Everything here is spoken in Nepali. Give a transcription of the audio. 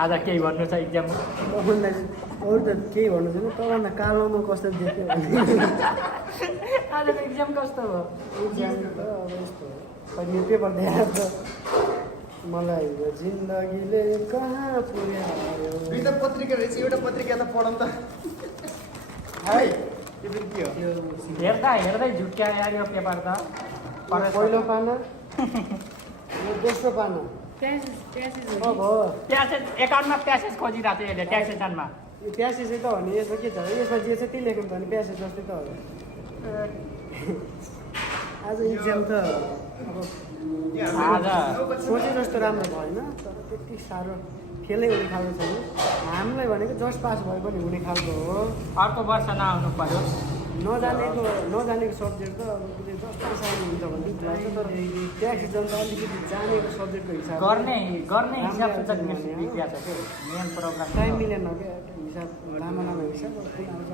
आज केही भन्नु छ इक्जाम तपाईँलाई अरू त केही भन्नु छैन तपाईँलाई कालोमा कस्तो देख्यो भने आजको इक्जाम कस्तो भयो इक्जाम त अब यस्तो हो अहिले यो पेपर देखाएर त मलाई यो जिन्दगीले कहाँ पुर्यायो दुईटा पत्रिका रहेछ एउटा पत्रिका त पढौँ त है यो फेरि के हो हेर्दा हेर्दै झुक्क्या यार यो पेपर त पहिलो पाना यो दोस्रो पाना अब हो प्यासेज एकाउन्टमा प्यासेज खोजिरहेको थियो यसले ट्याक्सेसनमा यो प्यासेज चाहिँ त हो नि यसमा के छ यसमा जे छ त्यही लेख्नु त भने प्यासेज जस्तै त हो आज इक्जाम त अब आज सोचे जस्तो राम्रो भएन तर त्यति साह्रो फेलै हुने खालको छैन हामीलाई भनेको जस्ट पास भए पनि हुने खालको हो अर्को वर्ष नआउनु पर्यो नजानेको सब्जेक्ट त अब कुनै जस्ट पास आउनु हुन्छ भन्ने लाग्छ तर ट्याक्स एक्जाम त अलिकति जानेको सब्जेक्टको हिसाबले गर्ने हिसाब राम्रो त आउँछ भन्ने हो। मेन प्रोग्राम टाइम मिलेन क्या हिसाब लामो हिसाब अब कुन आउँछ